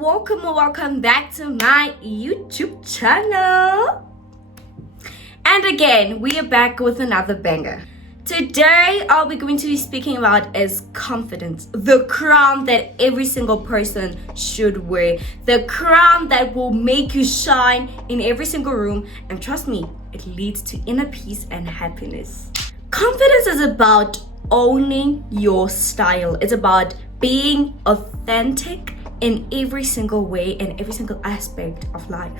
welcome back to my YouTube channel. And again, we are back with another banger. Today, all we're going to be speaking about is confidence, the crown that every single person should wear, the crown that will make you shine in every single room, and trust me, it leads to inner peace and happiness. Confidence is about owning your style. It's about being authentic in every single way and every single aspect of life.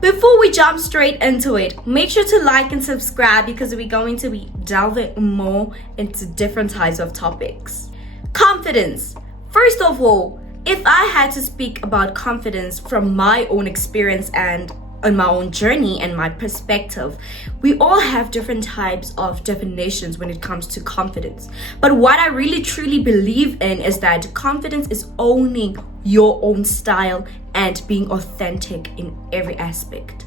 Before we jump straight into it, make sure to like and subscribe because we're going to be delving more into different types of topics. Confidence. First of all, if I had to speak about confidence from my own experience and on my own journey and my perspective, we all have different types of definitions when it comes to confidence. But what I really truly believe in is that confidence is owning your own style and being authentic in every aspect.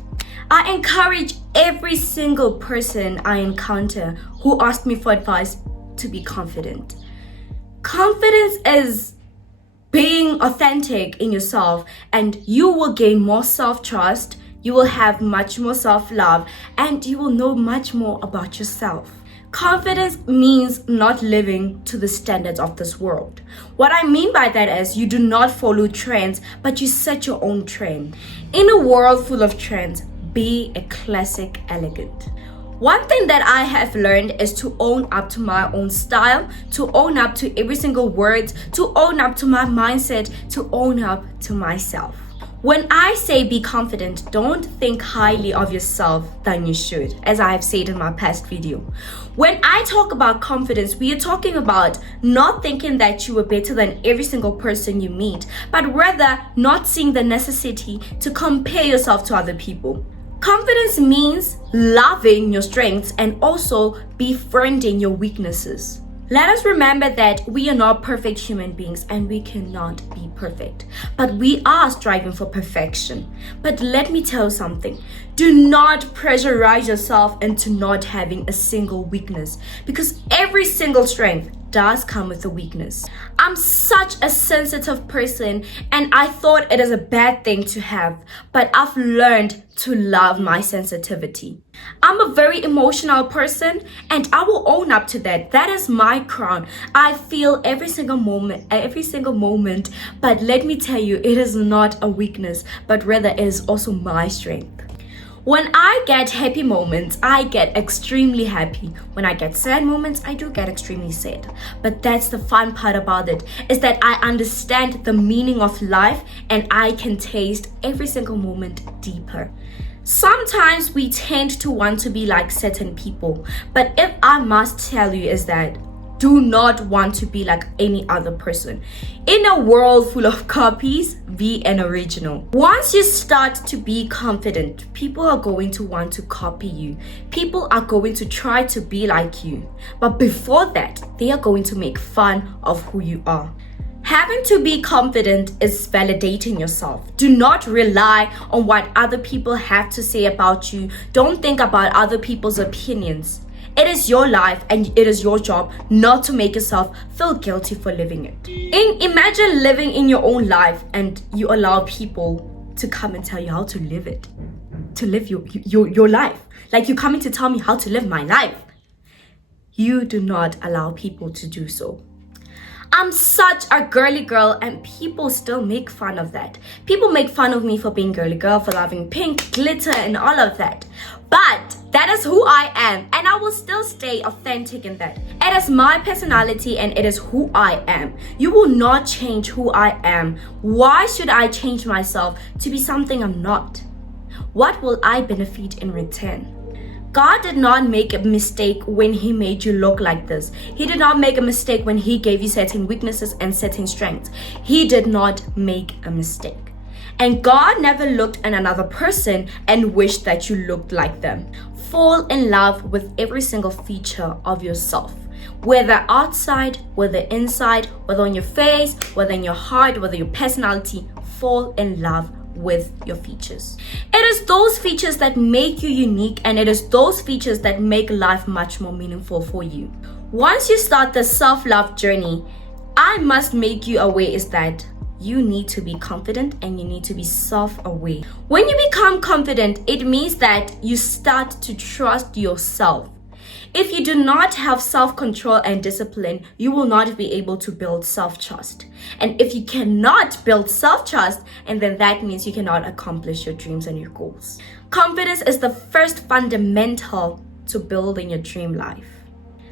I encourage every single person I encounter who asks me for advice to be confident. Confidence is being authentic in yourself, and you will gain more self-trust. You will have much more self-love, and you will know much more about yourself. Confidence means not living to the standards of this world. What I mean by that is you do not follow trends, but you set your own trend. In a world full of trends, be a classic elegant. One thing that I have learned is to own up to my own style, to own up to every single word, to own up to my mindset, to own up to myself. When I say be confident, don't think highly of yourself than you should, as I have said in my past video. When I talk about confidence, we are talking about not thinking that you are better than every single person you meet, but rather not seeing the necessity to compare yourself to other people. Confidence means loving your strengths and also befriending your weaknesses. Let us remember that we are not perfect human beings and we cannot be perfect, but we are striving for perfection. But let me tell you something. Do not pressurize yourself into not having a single weakness, because every single strength does come with a weakness. I'm such a sensitive person and I thought it is a bad thing to have, but I've learned to love my sensitivity. I'm a very emotional person and I will own up to that. That is my crown. I feel every single moment, but let me tell you, it is not a weakness, but rather it is also my strength. When I get happy moments, I get extremely happy. When I get sad moments, I do get extremely sad. But that's the fun part about it, is that I understand the meaning of life and I can taste every single moment deeper. Sometimes we tend to want to be like certain people, but if I must tell you is that do not want to be like any other person. In a world full of copies, be an original. Once you start to be confident, people are going to want to copy you. People are going to try to be like you. But before that, they are going to make fun of who you are. Having to be confident is validating yourself. Do not rely on what other people have to say about you. Don't think about other people's opinions. It is your life and it is your job not to make yourself feel guilty for living it. Imagine living in your own life and you allow people to come and tell you how to live it. To live your life. Like you coming to tell me how to live my life. You do not allow people to do so. I'm such a girly girl and people still make fun of that. People make fun of me for being girly girl, for loving pink, glitter and all of that. But that is who I am and I will still stay authentic in that. It is my personality and it is who I am. You will not change who I am. Why should I change myself to be something I'm not? What will I benefit in return? God did not make a mistake when he made you look like this. He did not make a mistake when he gave you certain weaknesses and certain strengths. He did not make a mistake. And God never looked at another person and wished that you looked like them. Fall in love with every single feature of yourself. Whether outside, whether inside, whether on your face, whether in your heart, whether your personality, fall in love with your features. It is those features that make you unique and it is those features that make life much more meaningful for you. Once you start the self-love journey, I must make you aware is that you need to be confident and you need to be self-aware. When you become confident, it means that you start to trust yourself. If you do not have self-control and discipline, you will not be able to build self-trust. And if you cannot build self-trust, and then that means you cannot accomplish your dreams and your goals. Confidence is the first fundamental to building your dream life.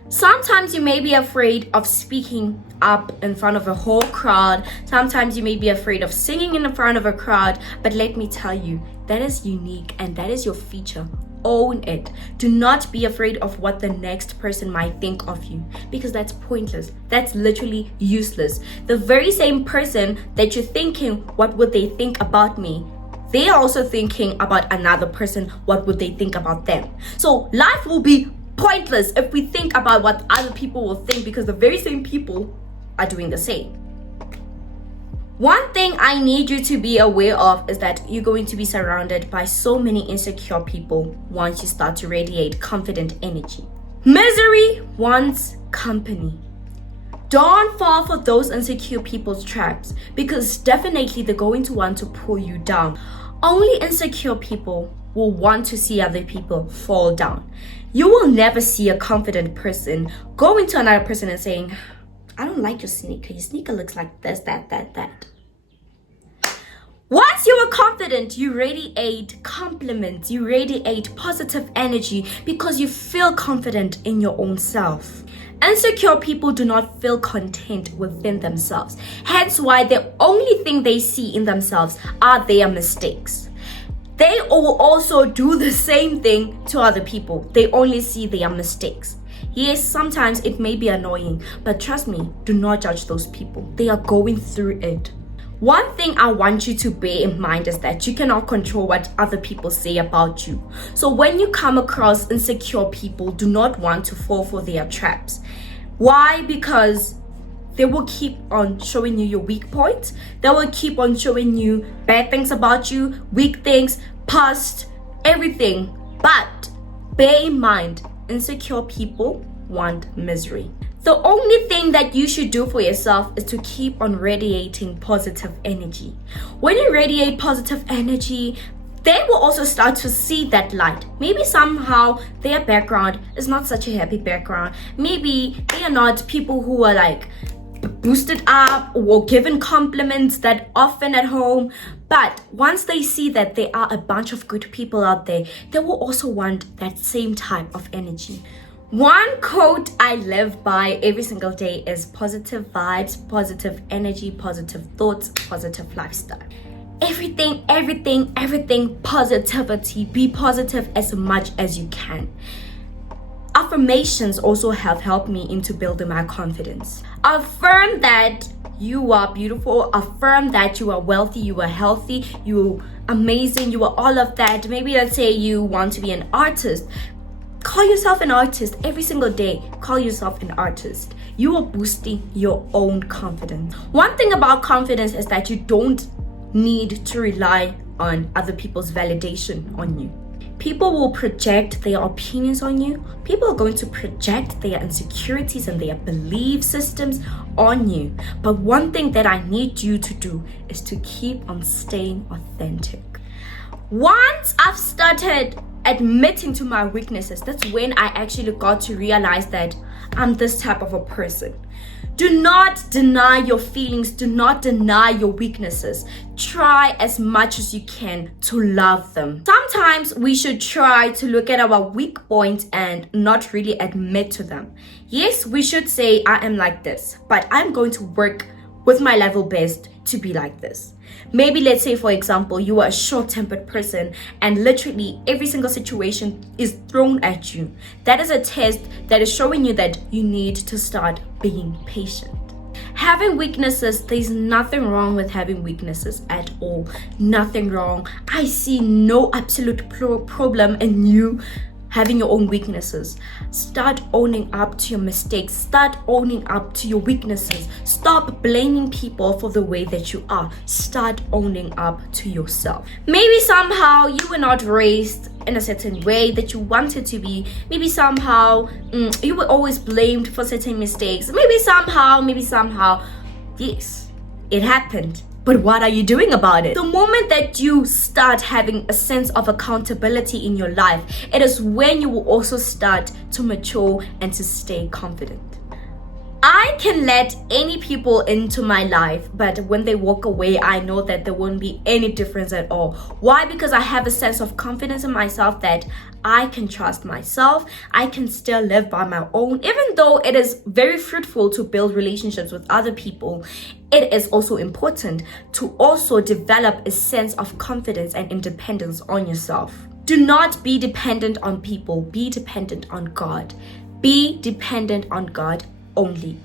Sometimes you may be afraid of speaking up in front of a whole crowd. Sometimes you may be afraid of singing in front of a crowd. But let me tell you, that is unique and that is your feature. Own it. Do not be afraid of what the next person might think of you, because that's pointless. That's literally useless. The very same person that you're thinking, what would they think about me? They're also thinking about another person, what would they think about them? So life will be pointless if we think about what other people will think, because the very same people are doing the same. One thing I need you to be aware of is that you're going to be surrounded by so many insecure people once you start to radiate confident energy. Misery wants company. Don't fall for those insecure people's traps, because definitely they're going to want to pull you down. Only insecure people will want to see other people fall down. You will never see a confident person going to another person and saying, I don't like your sneaker. Your sneaker looks like this, that. Once you are confident, you radiate compliments, you radiate positive energy because you feel confident in your own self. Insecure people do not feel content within themselves. Hence why the only thing they see in themselves are their mistakes. They will also do the same thing to other people. They only see their mistakes. Yes, sometimes it may be annoying, but trust me, do not judge those people. They are going through it. One thing I want you to bear in mind is that you cannot control what other people say about you. So when you come across insecure people, do not want to fall for their traps. Why? Because they will keep on showing you your weak points. They will keep on showing you bad things about you, weak things, past, everything. But bear in mind, insecure people want misery. The only thing that you should do for yourself is to keep on radiating positive energy. When you radiate positive energy, they will also start to see that light. Maybe somehow their background is not such a happy background. Maybe they are not people who are like boosted up or given compliments that often at home. But once they see that there are a bunch of good people out there, they will also want that same type of energy. One quote I live by every single day is positive vibes, positive energy, positive thoughts, positive lifestyle. Everything, positivity. Be positive as much as you can. Affirmations also have helped me into building my confidence. Affirm that you are beautiful. Affirm that you are wealthy, you are healthy, you are amazing, you are all of that. Maybe let's say you want to be an artist. Call yourself an artist every single day. Call yourself an artist. You are boosting your own confidence. One thing about confidence is that you don't need to rely on other people's validation on you. People will project their opinions on you. People are going to project their insecurities and their belief systems on you. But one thing that I need you to do is to keep on staying authentic. Once I've started admitting to my weaknesses, that's when I actually got to realize that I'm this type of a person. Do not deny your feelings. Do not deny your weaknesses. Try as much as you can to love them. Sometimes we should try to look at our weak points and not really admit to them. Yes, we should say, I am like this, but I'm going to work with my level best to be like this. Maybe let's say, for example, you are a short-tempered person and literally every single situation is thrown at you. That is a test that is showing you that you need to start being patient. Having weaknesses, there's nothing wrong with having weaknesses at all. Nothing wrong. I see no absolute problem in you having your own weaknesses. Start owning up to your mistakes. Start owning up to your weaknesses. Stop blaming people for the way that you are. Start owning up to yourself. Maybe somehow you were not raised in a certain way that you wanted to be. Maybe somehow you were always blamed for certain mistakes. Maybe somehow, yes, it happened. But what are you doing about it? The moment that you start having a sense of accountability in your life, it is when you will also start to mature and to stay confident. I can let any people into my life, but when they walk away, I know that there won't be any difference at all. Why? Because I have a sense of confidence in myself that I can trust myself. I can still live by my own. Even though it is very fruitful to build relationships with other people, it is also important to also develop a sense of confidence and independence on yourself. Do not be dependent on people. Be dependent on God. Be dependent on God only.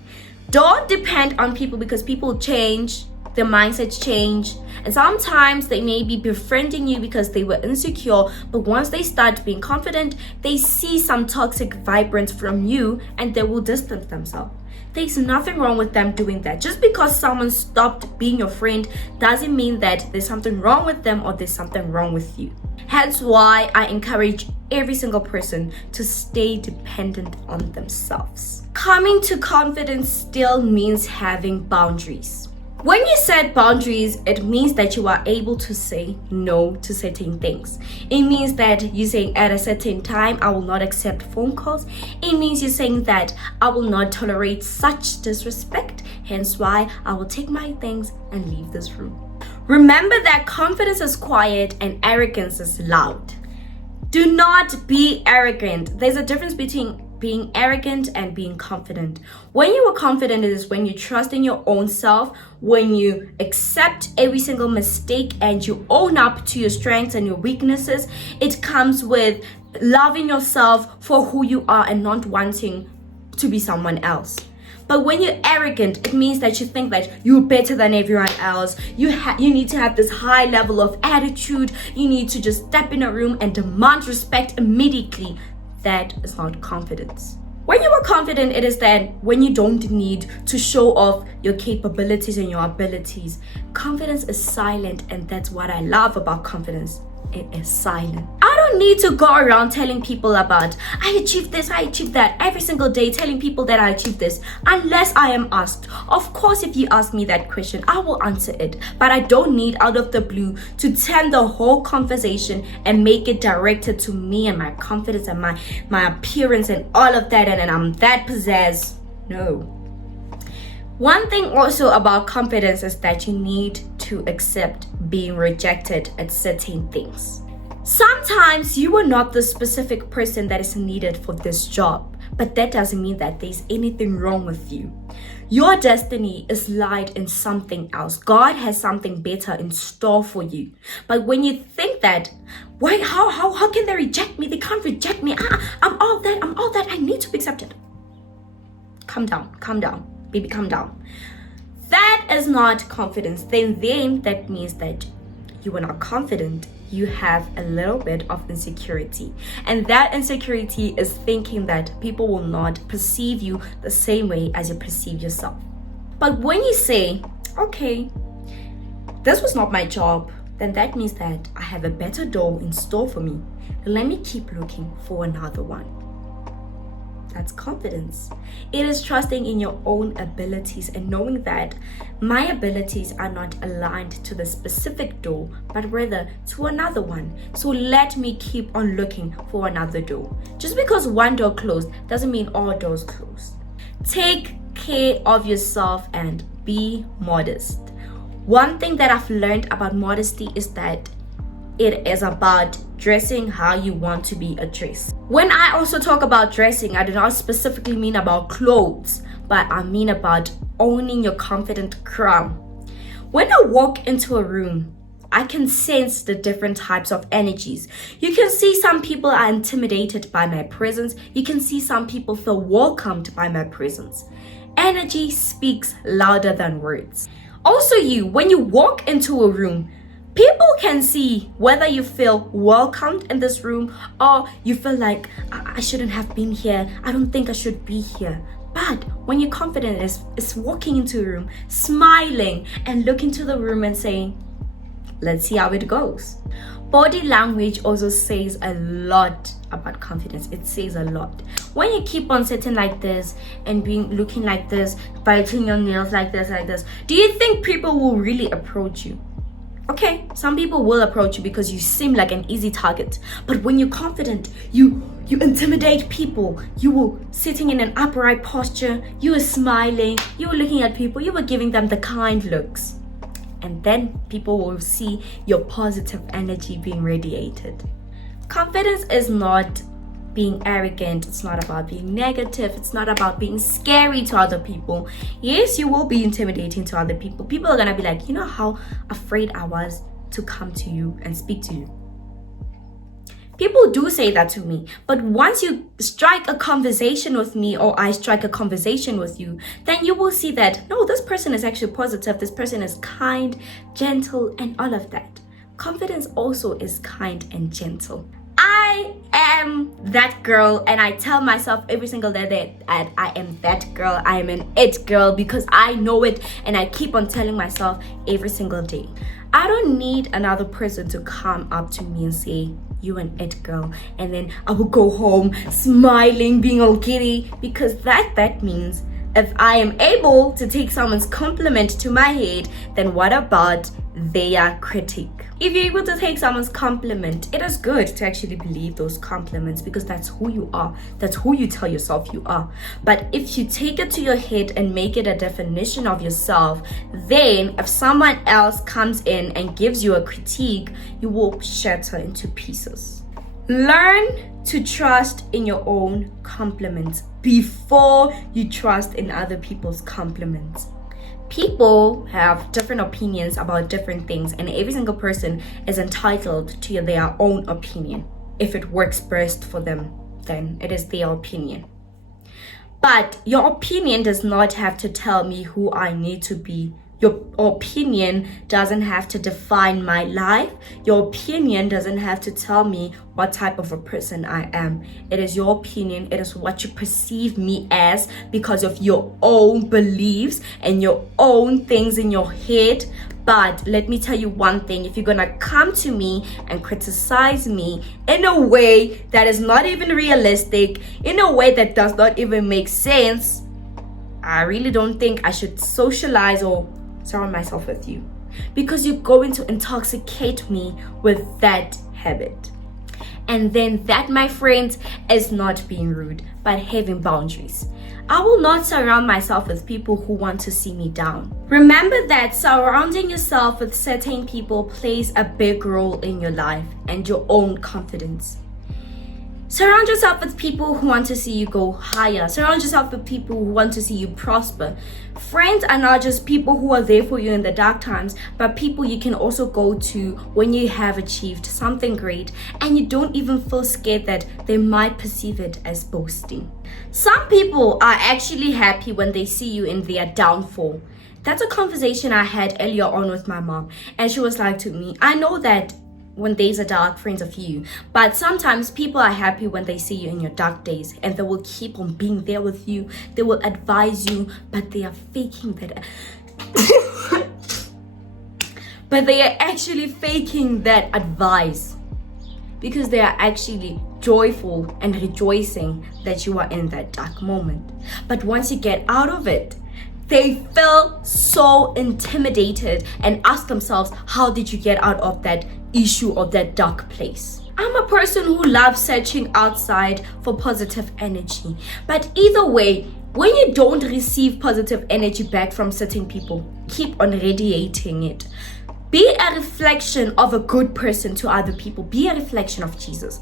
Don't depend on people, because people change, their mindsets change, and sometimes they may be befriending you because they were insecure, but once they start being confident, they see some toxic vibrance from you and they will distance themselves. There's nothing wrong with them doing that. Just because someone stopped being your friend doesn't mean that there's something wrong with them or there's something wrong with you. Hence why I encourage every single person to stay dependent on themselves. Coming to confidence still means having boundaries. When you set boundaries, it means that you are able to say no to certain things. It means that you say at a certain time, I will not accept phone calls. It means you're saying that I will not tolerate such disrespect. Hence why I will take my things and leave this room. Remember that confidence is quiet and arrogance is loud. Do not be arrogant. There's a difference between being arrogant and being confident. When you are confident, it is when you trust in your own self, when you accept every single mistake and you own up to your strengths and your weaknesses. It comes with loving yourself for who you are and not wanting to be someone else. But when you're arrogant, it means that you think that you're better than everyone else. You need to have this high level of attitude. You need to just step in a room and demand respect immediately. That is not confidence. When you are confident, it is that when you don't need to show off your capabilities and your abilities. Confidence is silent, and that's what I love about confidence. It is silent. I don't need to go around telling people about I achieved this, I achieved that every single day, telling people that I achieved this unless I am asked. Of course, if you ask me that question, I will answer it, but I don't need out of the blue to turn the whole conversation and make it directed to me and my confidence and my appearance and all of that, and I'm that pizzazz. No. One thing also about confidence is that you need to accept being rejected at certain things. Sometimes you are not the specific person that is needed for this job, but that doesn't mean that there's anything wrong with you. Your destiny is lied in something else. God has something better in store for you. But when you think that, why, how can they reject me? They can't reject me. I'm all that. I need to be accepted. Calm down. Baby, calm down. That is not confidence. Then that means that you are not confident. You have a little bit of insecurity. And that insecurity is thinking that people will not perceive you the same way as you perceive yourself. But when you say, okay, this was not my job, then that means that I have a better door in store for me. Let me keep looking for another one. That's confidence. It is trusting in your own abilities and knowing that my abilities are not aligned to the specific door, but rather to another one. So let me keep on looking for another door. Just because one door closed doesn't mean all doors closed. Take care of yourself and be modest. One thing that I've learned about modesty is that it is about dressing how you want to be addressed. When I also talk about dressing, I do not specifically mean about clothes, but I mean about owning your confident crown. When I walk into a room, I can sense the different types of energies. You can see some people are intimidated by my presence. You can see some people feel welcomed by my presence. Energy speaks louder than words. Also, when you walk into a room, people can see whether you feel welcomed in this room or you feel like, I shouldn't have been here. I don't think I should be here. But when you're confident is walking into a room, smiling and looking to the room and saying, let's see how it goes. body language also says a lot about confidence. It says a lot. When you keep on sitting like this and looking like this, biting your nails like this, do you think people will really approach you? Okay, some people will approach you because you seem like an easy target. But when you're confident, you intimidate people. You were sitting in an upright posture. You were smiling. You were looking at people. You were giving them the kind looks. And then people will see your positive energy being radiated. Confidence is not being arrogant. It's not about being negative. It's not about being scary to other people. Yes, you will be intimidating to other people. People are gonna be like, you know how afraid I was to come to you and speak to you. People do say that to me, but once you strike a conversation with me, or I strike a conversation with you, then you will see that, no, this person is actually positive, this person is kind, gentle, and all of that. Confidence also is kind and gentle. I am that girl, and I tell myself every single day that I am that girl. I am an it girl because I know it, and I keep on telling myself every single day. I don't need another person to come up to me and say, you an it girl, and then I will go home smiling, being all giddy, because that means if I am able to take someone's compliment to my head, then what about their critique? If you're able to take someone's compliment, it is good to actually believe those compliments because that's who you are. That's who you tell yourself you are. But if you take it to your head and make it a definition of yourself, then if someone else comes in and gives you a critique, you will shatter into pieces. Learn to trust in your own compliments before you trust in other people's compliments. People have different opinions about different things, and every single person is entitled to their own opinion. If it works best for them, then it is their opinion. But your opinion does not have to tell me who I need to be. Your opinion doesn't have to define my life. Your opinion doesn't have to tell me what type of a person I am. It is your opinion. It is what you perceive me as because of your own beliefs and your own things in your head. But let me tell you one thing. If you're going to come to me and criticize me in a way that is not even realistic, in a way that does not even make sense, I really don't think I should socialize or surround myself with you, because you're going to intoxicate me with that habit. And then that, my friends, is not being rude, but having boundaries. I will not surround myself with people who want to see me down. Remember that surrounding yourself with certain people plays a big role in your life and your own confidence. Surround yourself with people who want to see you go higher. Surround yourself with people who want to see you prosper. Friends are not just people who are there for you in the dark times, but people you can also go to when you have achieved something great and you don't even feel scared that they might perceive it as boasting. Some people are actually happy when they see you in their downfall. That's a conversation I had earlier on with my mom, and she was like to me, I know that when days are dark, friends are few, but sometimes people are happy when they see you in your dark days, and they will keep on being there with you. They will advise you, but they are faking that. But they are actually faking that advice because they are actually joyful and rejoicing that you are in that dark moment. But once you get out of it, they feel so intimidated and ask themselves, how did you get out of that issue or that dark place? I'm a person who loves searching outside for positive energy. But either way, when you don't receive positive energy back from certain people, keep on radiating it. Be a reflection of a good person to other people. Be a reflection of Jesus.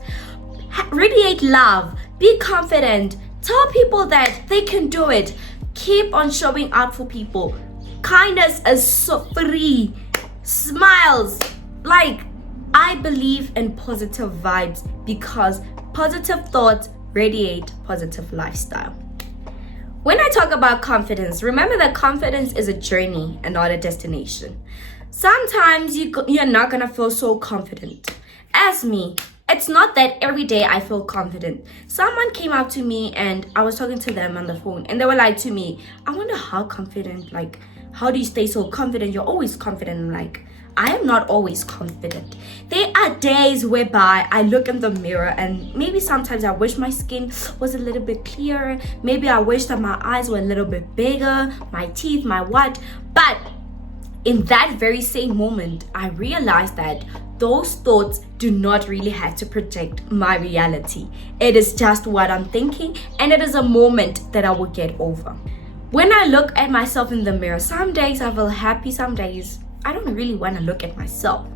Radiate love. Be confident. Tell people that they can do it. Keep on showing up for people. Kindness is so free. Smiles. I believe in positive vibes because positive thoughts radiate positive lifestyle. When I talk about confidence, remember that confidence is a journey and not a destination. Sometimes you're not gonna feel so confident. As me, It's not that every day I feel confident. Someone came up to me and I was talking to them on the phone and they were like to me, I wonder how confident, like, how do you stay so confident? You're always confident. I'm like, I am not always confident. There are days whereby I look in the mirror and maybe sometimes I wish my skin was a little bit clearer. Maybe I wish that my eyes were a little bit bigger, my teeth, my what. But in that very same moment, I realized that those thoughts do not really have to protect my reality. It is just what I'm thinking, and it is a moment that I will get over. When I look at myself in the mirror, some days I feel happy, some days I don't really want to look at myself.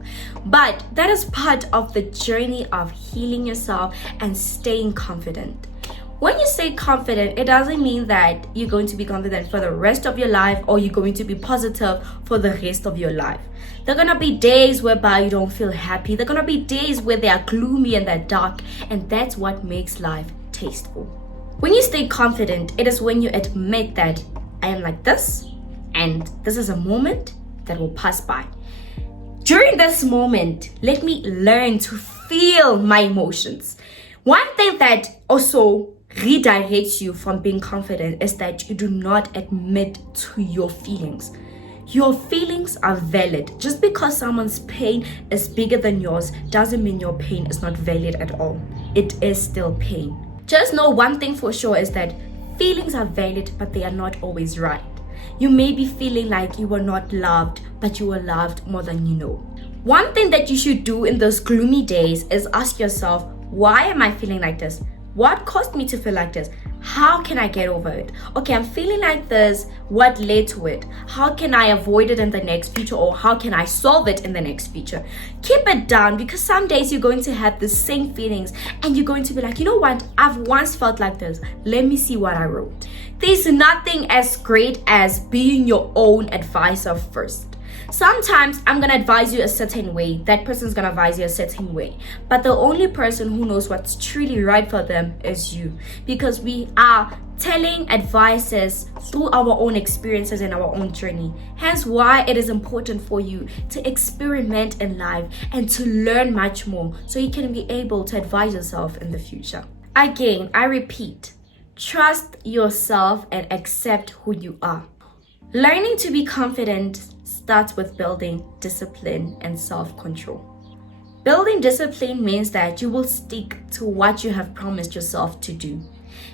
But that is part of the journey of healing yourself and staying confident. When you say confident, it doesn't mean that you're going to be confident for the rest of your life or you're going to be positive for the rest of your life. There are going to be days whereby you don't feel happy. There are going to be days where they are gloomy and they're dark, and that's what makes life tasteful. When you stay confident, it is when you admit that I am like this and this is a moment that will pass by. During this moment, let me learn to feel my emotions. One thing that also redirects you from being confident is that you do not admit to your feelings. Your feelings are valid. Just because someone's pain is bigger than yours doesn't mean your pain is not valid at all. It is still pain. Just know one thing for sure is that feelings are valid, but they are not always right. You may be feeling like you were not loved, but you were loved more than you know. One thing that you should do in those gloomy days is ask yourself, why am I feeling like this? What caused me to feel like this? How can I get over it? Okay, I'm feeling like this. What led to it? How can I avoid it in the next future, or how can I solve it in the next future? Keep it down, because some days you're going to have the same feelings and you're going to be like, you know what? I've once felt like this. Let me see what I wrote. There's nothing as great as being your own advisor first. Sometimes I'm going to advise you a certain way. That person's going to advise you a certain way. But the only person who knows what's truly right for them is you. Because we are telling advices through our own experiences and our own journey. Hence why it is important for you to experiment in life and to learn much more so you can be able to advise yourself in the future. Again, I repeat, trust yourself and accept who you are. Learning to be confident starts with building discipline and self-control. Building discipline means that you will stick to what you have promised yourself to do.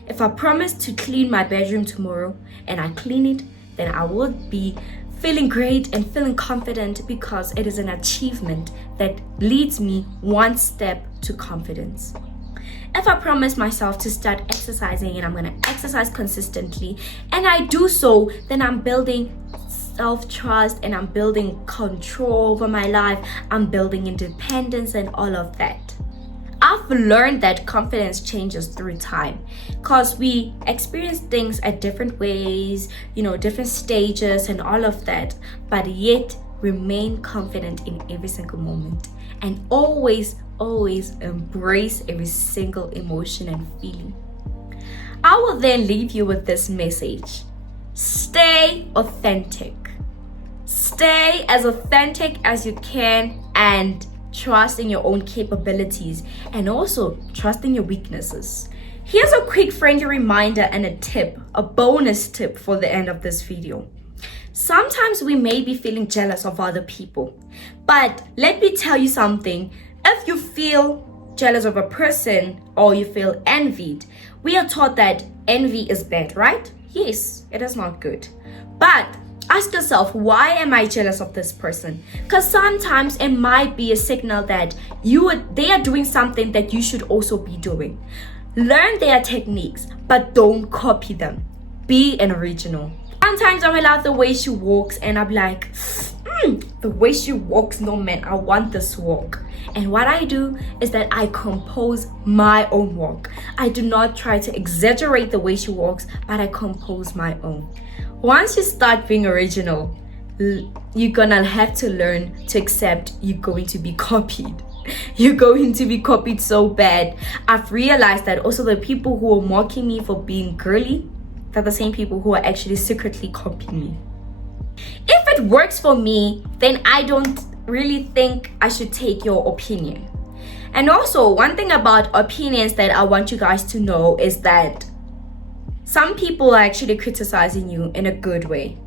If I promise to clean my bedroom tomorrow and I clean it, then I will be feeling great and feeling confident, because it is an achievement that leads me one step to confidence. If I promise myself to start exercising and I'm going to exercise consistently and I do so, then I'm building self-trust and I'm building control over my life. I'm building independence and all of that. I've learned that confidence changes through time, because we experience things at different ways, different stages and all of that, but yet remain confident in every single moment and always embrace every single emotion and feeling. I will then leave you with this message. Stay authentic. Stay as authentic as you can and trust in your own capabilities, and also trust in your weaknesses. Here's a quick friendly reminder and a tip, a bonus tip for the end of this video. Sometimes we may be feeling jealous of other people, but let me tell you something. If you feel jealous of a person or you feel envied, we are taught that envy is bad, right? Yes, it is not good. But ask yourself, why am I jealous of this person? Because sometimes it might be a signal that they are doing something that you should also be doing. Learn their techniques, but don't copy them. Be an original. Sometimes I will love the way she walks and I'm like, the way she walks, no man, I want this walk. And what I do is that I compose my own walk. I do not try to exaggerate the way she walks, but I compose my own. Once you start being original, you're gonna have to learn to accept you're going to be copied. You're going to be copied so bad. I've realized that also the people who are mocking me for being girly, they're the same people who are actually secretly copying me. If it works for me, then I don't really think I should take your opinion. And also, one thing about opinions that I want you guys to know is that some people are actually criticizing you in a good way.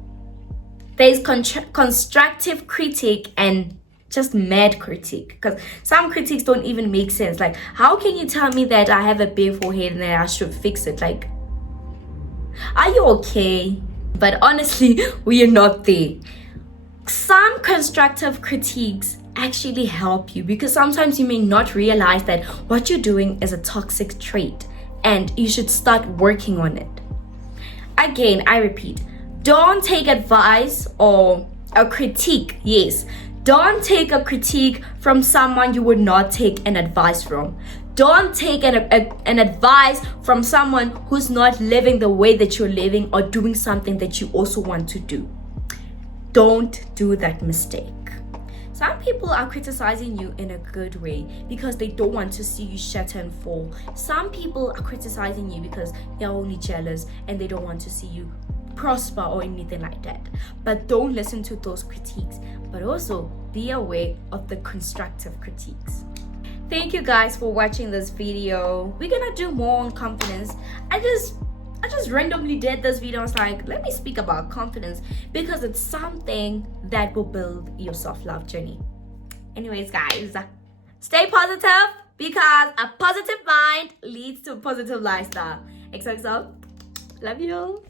There's constructive critique and just mad critique, because some critiques don't even make sense. Like, how can you tell me that I have a big forehead and that I should fix it? Like, are you okay? But honestly, we are not there. Some constructive critiques actually help you, because sometimes you may not realize that what you're doing is a toxic trait and you should start working on it. Again, I repeat, don't take advice or a critique. Yes, don't take a critique from someone you would not take an advice from. Don't take an advice from someone who's not living the way that you're living or doing something that you also want to do. Don't do that mistake. Some people are criticizing you in a good way because they don't want to see you shatter and fall. Some people are criticizing you because they're only jealous and they don't want to see you prosper or anything like that. But don't listen to those critiques, but also be aware of the constructive critiques. Thank you guys for watching this video. We're gonna do more on confidence. I just randomly did this video. I was like, let me speak about confidence because it's something that will build your self-love journey. Anyways, guys, stay positive because a positive mind leads to a positive lifestyle. XOXO, love you.